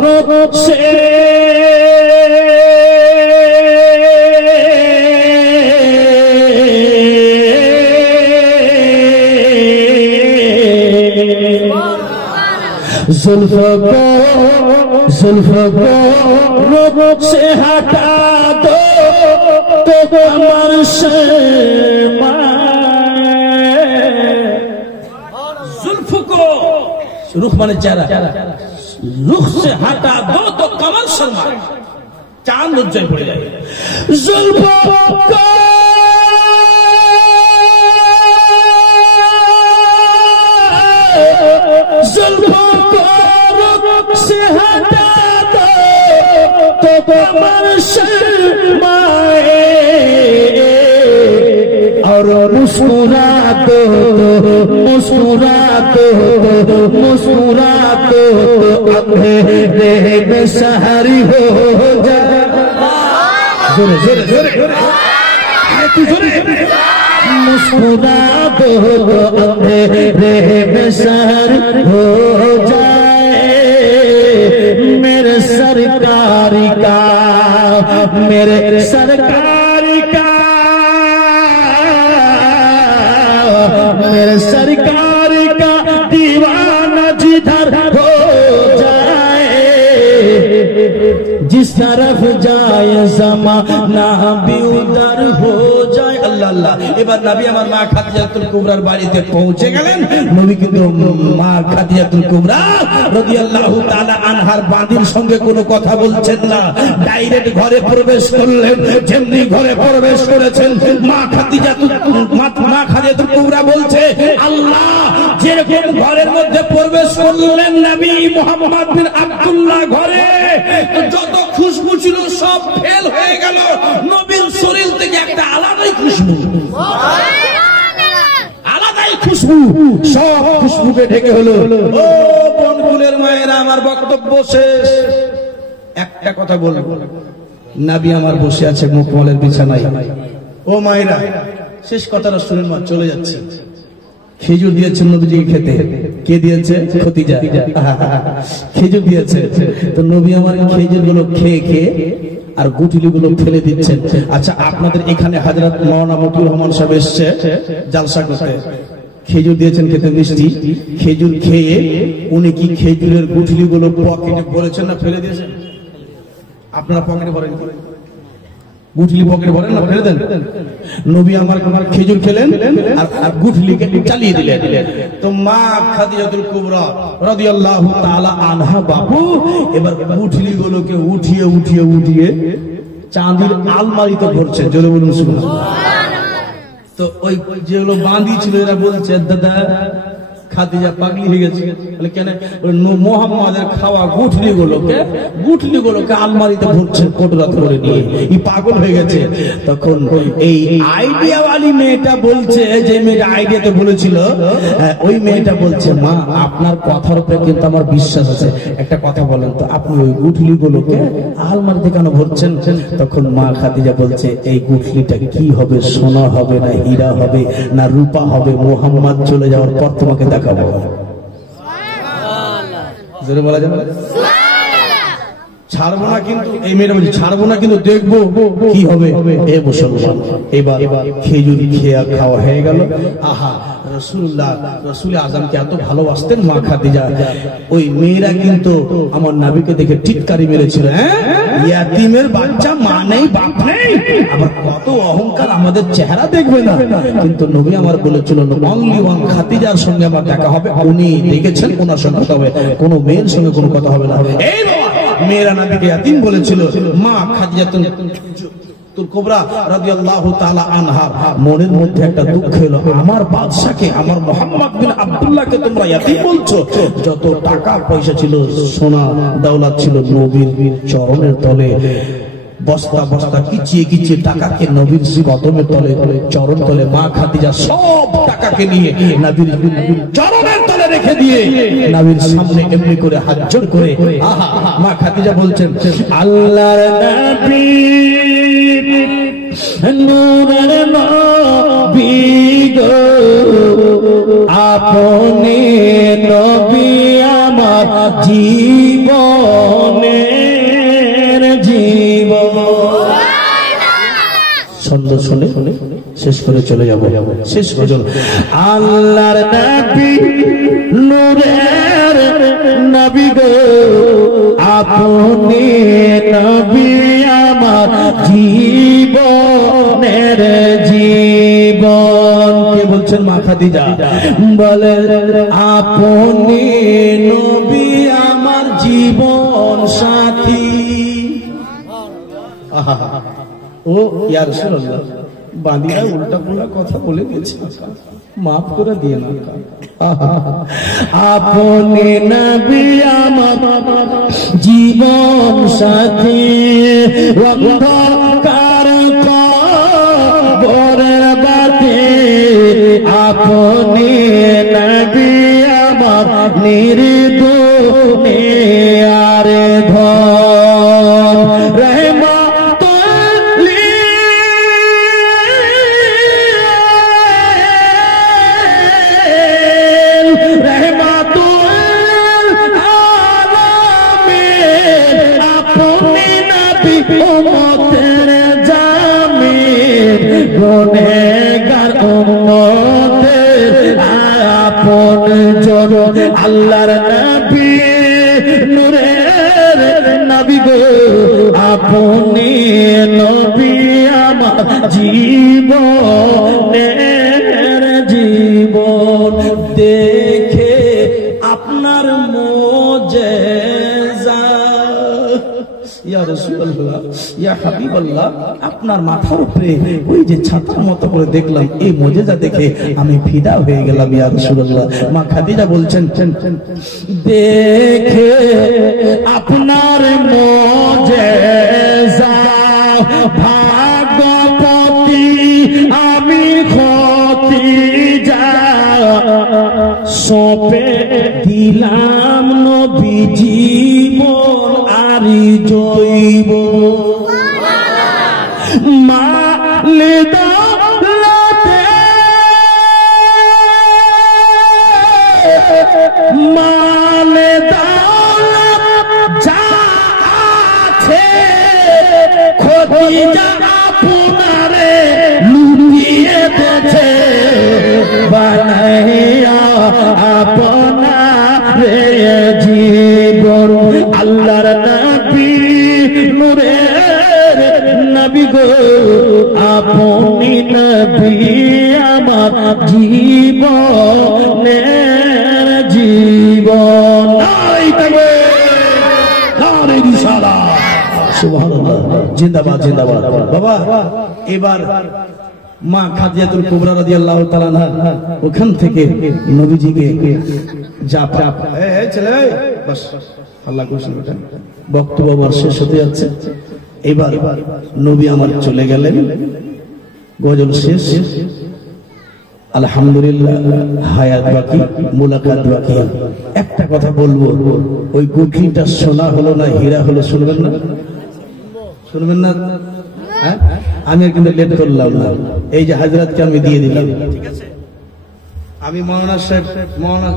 रुख से जुल्फ़ों को रुख से हटा दो तो कमर से जुल्फ़ को रुख माने चेहरा, रुख से हटा दो तो कमर शर्माए, चांद लज्जाए पड़ जाए। जुल्फ़ों को रुख से हटा दो तो कमर शर्माए, और मुस्कुरा दो अंधेरे में सहरी हो जाए। जोरे जोरे जोरे मुस्कुरा दो अंधेरे में सहर हो जाए। मेरे सरकार का मेरे सरकार का दीवाना जिधर हो जाए, जिस तरफ जाए ज़माना भी उधर हो जाए। আল্লাহ আল্লাহ। এবার নবী আমার মা খাদিজাতুল কুবরার বাড়িতে পৌঁছে গেলেন। নবী কিন্তু মা খাদিজাতুল কুবরা রাদিয়াল্লাহু তাআলা আনহার বাঁদির সঙ্গে কোনো কথা বলছেন না, ডাইরেক্ট ঘরে প্রবেশ করলেন। যেমনি ঘরে প্রবেশ করেছেন মা খাদিজাতুল কুবরা বলছে, আল্লাহ যেরকম ঘরের মধ্যে প্রবেশ করলেন নবী মুহাম্মদ বিন আব্দুল্লাহ ঘরে, যত খুশবু ছিল সব ফেল হয়ে গেল। নবীর শরীর থেকে একটা আলাদাই খুশবু, আলাদাই খুশবু, সব খুশবুকে ঢেকে হলো। ও বনকুলের মায়েরা, আমার বক্তব্য শেষ। একটা কথা বলবো, নবী আমার বসে আছে মুকমলের বিছানায়। ও মায়েরা, শেষ কথাটা শুনেন, মা চলে যাচ্ছে। খেজুর দিয়েছেন নবীজিকে খেতে। কে দিয়েছে? খদিজা। খেজুর দিয়েছে। তো নবী আমার খেজুর গুলো খেয়ে খেয়ে আর গুটিলি গুলো ফেলে দিচ্ছেন। আচ্ছা, আপনাদের এখানে হযরত মাওলানা মতিউর রহমান সাহেব এসেছে জালসা করতে, খেজুর দিয়েছেন খেতে, মিষ্টি খেজুর খেয়ে উনি কি খেজুরের গুটিলি গুলো পকেটে ভরেছেন না ফেলে দিয়েছেন? আপনারা পকেটে ভরেন? গুঠলি পকেটে ভরেন না ফেলে দেন? নবী আমার খেজুর খেলেন আর গুঠলিকে চালিয়ে দিলেন। তো মা খাদিজাতুল কুবরা রাদিয়াল্লাহু তাআলা আনহা বাবু এবার গুঠলি গুলোকে উঠিয়ে উঠিয়ে উঠিয়ে চাঁদের আলমারিতে ভরছে। জোরে বলুন সুবহানাল্লাহ। তো ওই যেগুলো বাঁধি ছিল এরা বলছে দাদা খাদিজা পাগলি হয়ে গেছে। কেন? মোহাম্মদের খাওয়া গুঠলি গুলোকে আলমারিতে ভরছেন কোটরাত করে নিয়ে, এই পাগল হয়ে গেছে। তখন এই আইডিয়াওয়ালি মেয়েটা বলছে, যে মেয়েটা আইডিয়াতে বলেছিল, ওই মেয়েটা বলছে মা আপনার কথার উপরে কিন্তু আমার বিশ্বাস আছে, একটা কথা বলেন তো আপনি ওই গুঠলি গুলোকে আলমারিতে কেন ভরছেন? তখন মা খাদিজা বলছে এই গুঠলিটা কি হবে, সোনা হবে না হীরা হবে না রূপা হবে, মোহাম্মদ চলে যাওয়ার পর তোমাকে দেখাবো। জোরে বলা যাবে? ছাড়বো না কিন্তু, এই মেয়েটা বলছে ছাড়বো না কিন্তু দেখবো কি হবে। এ মুসলমান, এবার খেজুর খেয়ে খাওয়া হয়ে গেল। আহা রসুল আজমকে এত ভালোবাসতেন মা খাদিজা। ওই মেয়েরা কিন্তু আমার নবীকে দেখে টিটকারি মেরেছিল, ইয়াতিমের বাচ্চা মা নেই বাপ নেই, আবার কত অহংকার, আমাদের চেহারা দেখবে না। কিন্তু নবী আমার বলেছিল অনলি ওয়ান খাদিজার সঙ্গে আমার দেখা হবে, উনি দেখেছেন, ওনার সঙ্গে কথা হবে, কোনো মেয়ের সঙ্গে কোনো কথা হবে না। এই মেয়েরা নবীকে ইয়াতিম বলেছিল। মা খাদিজাতুল কুবরা রাদিয়াল্লাহু তাআলা আনহা মনের মধ্যে একটা দুঃখ এলো, আমার বাদশাকে, আমার মুহাম্মদ বিন আব্দুল্লাহকে তোমরা ইয়াতিম বলছো। যত টাকা পয়সা ছিল, সোনা দৌলত ছিল নবীর চরণের তলে, বস্তা বস্তা কিচিয়ে টাকাকে নবীর কদমের তলে, চরণ তলে মা খাদিজা সব টাকাকে নিয়ে নবীর চরণের তলে রেখে দিয়ে নবীর সামনে এমনি করে হাত জোড় করে আহা মা খাদিজা বলছেন আল্লাহর নবী নূরের নবী গো, আপনি নবী আমার জীবনের জীবন। ছন্দ শুনে শেষ করে চলে যাব, শেষ গজল। আল্লাহর নবী নূরের নবী গো, আপনি নবী আমার জীবনের জীবন। কে বলছেন? মা খাদিজা বলে আপনি নবী আমার জীবন সাথী। ও ইয়া রাসূলুল্লাহ, বাঁধিরা উল্টা পুল্টা কথা বলে গেছে, মাফ করে দিয়ে না। আপনি নবী আমার জীবন সাথী, অন্ধকার কবরের বাতি, আপনি নবী আমার নির্দোষের ঘর, উম্মতের জামিন, গুনেহগার উম্মতের আপন জন। আল্লাহর নবী নূরের নবী গো, আপনি নবী আমার জীবনের জীবন। দেখে আপনার মুজিজা ইয়া রাসূলুল্লাহ, ইয়া হাবিবাল্লাহ, আপনার মাথার উপরে ওই যে ছাতার মতো করে দেখলাম, এই মুজিজা দেখে আমি ফিদা হয়ে গেলাম ইয়া রাসূলুল্লাহ। মা খাদিজা বলছেন দেখে আপনার মুজিজা, ভাগ্যপতি আমি খদিজা, সপে দিলাম নবী জীবন আরি জৈব, মালে দৌলতে মালে দৌলত যা আছে, খদিজা আপনারে লুটিয়ে দেছে, বানাইয়া আপনারে জীবন। আল্লাহর নবী নূরের নবী গো, আপনি নবী আমার জীবনের জীবন। সুবহানাল্লাহ, জিন্দাবাদ জিন্দাবাদ। বাবা এবার মা খাদিজাতুল কুবরা রাদিয়াল্লাহু তাআলা আনহা ওখান থেকে নবীজিকে ছেলে বাস আল্লাহ করেছেন বক্তব্য আমার শেষ হতে যাচ্ছে। এবার নবী আমার চলে গেলেন, গজল শেষ, আলহামদুলিল্লাহ হায়াত বাকি, মুলাকাত বাকি। একটা কথা বলবো, ওই গুঠলিটা সোনা হলো না হীরা হলো শুনবেন না? শুনবেন না? হ্যাঁ, আমি কিন্তু লেট করলাম না, এই যে হাজরাতকে আমি দিয়ে দিলাম, ঠিক আছে? আমি মৌলানা সাহেব, মৌলানা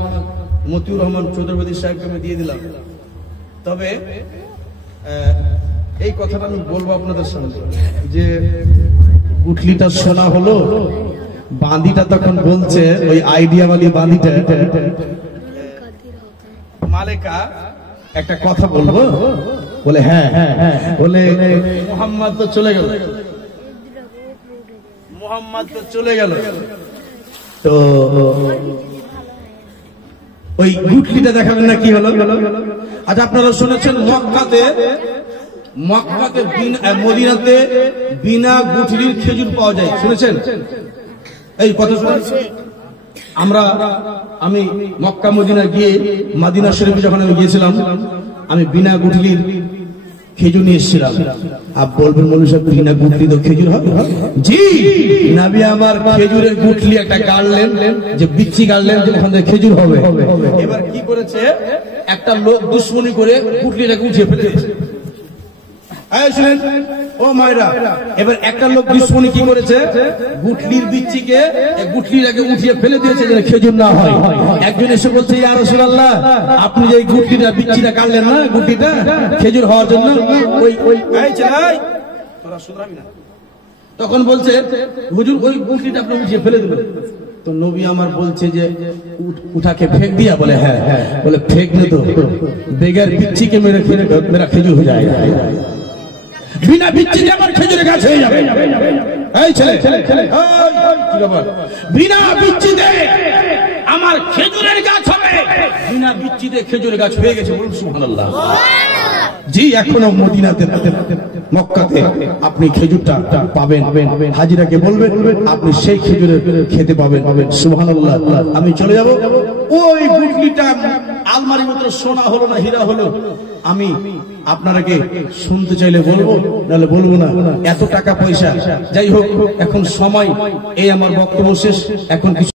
মতিউর রহমান চৌধুরী সাহেবকে আমি দিয়ে দিলাম। তবে এই কথাটা আমি বলবো আপনাদের সামনে যে গুঠলিটা সোনা হলো, বাঁধিটা তখন বলছে ওই আইডিয়াওয়ালি বাঁধিটা, মালেকা একটা কথা বলবো, বলে হ্যাঁ, বলে মুহাম্মদ তো চলে গেল, মুহাম্মদ তো চলে গেল, তো ওই গুঠলিটা দেখাবেন না কি হলো? আচ্ছা, আপনারা শুনেছেন মক্কাতে মদিনাতে বিনা গুঠলির খেজুর পাওয়া যায়, শুনেছেন? এই কথা শুনেছি আমি মক্কা মদিনা গিয়ে মদিনা শরীফে যখন আমি গিয়েছিলাম, আমি বিনা গুঠলির খেজুর নিয়ে এসেছিলাম। আর বলবেন মৌলভী সাহেব বিনা গুঠলি তো খেজুর হবে? জি, নবী আমার খেজুরের গুঠলি একটা গাড়লেন, যে বিচ্ছি গাড়লেন যে ওখান থেকে খেজুর হবে। এবার কি করেছে, একটা লোক দুশ্মনী করে গুঠলিটাকে উঠিয়ে ফেলেছে। ও মায়েরা, এবার একটা লোক দুশ্মনী কি করেছে, গুঠলির বিচ্ছিকে গুঠলির আগে উঠিয়ে ফেলে দিয়েছে যেন খেজুর না হয়। একজন এসে বলছে, ইয়া রাসূলুল্লাহ, আপনি যে গুঠলিটা বিচ্ছিটা কাটলেন না, গুঠলিটা খেজুর হওয়ার জন্য, তখন বলছে হুজুর ওই গুঠলিটা আপনি উঠিয়ে ফেলে দিলেন। তো নবী আমার বলছে যে উঠাকে ফেক দিয়া? বলে হ্যাঁ। বলে ফেক নে তো, বেগার বিচ্ছিকে মেরা খেজুর হয়ে যায়, বিনা বিচ্ছিতে আমার খেজুরের গাছ হয়ে যাবে। এই ছেলে, কি ব্যাপার? বিনা বিচ্ছিতে আমার খেজুরের গাছ হবে, বিনা বিচ্ছিতে খেজুরের গাছ হয়ে গেছে, বলুন সুবহানাল্লাহ। জি, এখনো মদিনাতে মক্কাতে আপনি খেজুরটা পাবেন, হাজিরাকে বলবেন আপনি সেই খেজুরের খেতে পাবেন, সুবহানাল্লাহ। আমি চলে যাব, ওই গুঠলিটা আলমারির মতো সোনা হলো না হীরা হলো, আমি আপনারাকে শুনতে চাইলে বলবো, নাহলে বলবো না। এত টাকা পয়সা, যাই হোক, এখন সময়, এই আমার বক্তব্য শেষ। এখন